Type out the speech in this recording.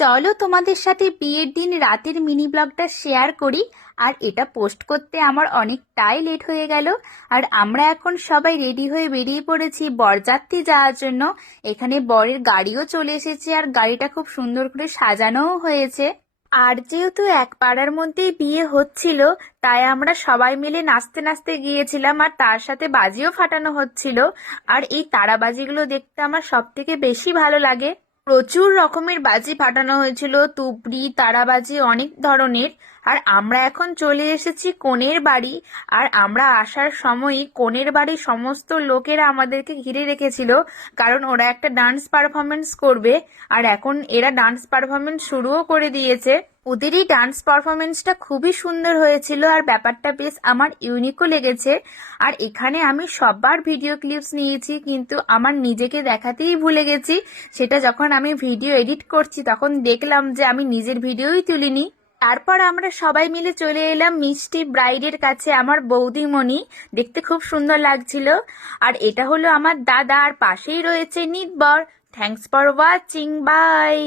চলো তোমাদের সাথে বিয়ের দিন রাতের মিনি ব্লগটা শেয়ার করি। আর এটা পোস্ট করতে আমার অনেকটাই লেট হয়ে গেল। আর আমরা এখন সবাই রেডি হয়ে বেরিয়ে পড়েছি বরযাত্রী যাওয়ার জন্য। এখানে বরের গাড়িও চলে এসেছে আর গাড়িটা খুব সুন্দর করে সাজানোও হয়েছে। আর যেহেতু এক পাড়ার মধ্যেই বিয়ে হচ্ছিল, তাই আমরা সবাই মিলে নাচতে নাচতে গিয়েছিলাম আর তার সাথে বাজিও ফাটানো হচ্ছিল। আর এই তারাবাজিগুলো দেখতে আমার সব থেকে বেশি ভালো লাগে। প্রচুর রকমের বাজি ফাটানো হয়েছিল, তুবড়ি তারাবাজি অনেক ধরনের। আর আমরা এখন চলে এসেছি কনের বাড়ি। আর আমরা আসার সময়ই কনের বাড়ির সমস্ত লোকেরা আমাদেরকে ঘিরে রেখেছিল, কারণ ওরা একটা ডান্স পারফরমেন্স করবে। আর এখন এরা ডান্স পারফরমেন্স শুরুও করে দিয়েছে। ওদের এই ডান্স পারফরমেন্সটা খুবই সুন্দর হয়েছিল আর ব্যাপারটা বেশ আমার ইউনিকও লেগেছে। আর এখানে আমি সবার ভিডিও ক্লিপস নিয়েছি, কিন্তু আমার নিজেকে দেখাতেই ভুলে গেছি। সেটা যখন আমি ভিডিও এডিট করছি তখন দেখলাম যে আমি নিজের ভিডিওই তুলিনি। তারপর আমরা সবাই মিলে চলে এলাম মিষ্টি ব্রাইডের কাছে, আমার বৌদিমণি। দেখতে খুব সুন্দর লাগছিল। আর এটা হলো আমার দাদা, আর পাশেই রয়েছে নিতবর। Thanks for watching, by.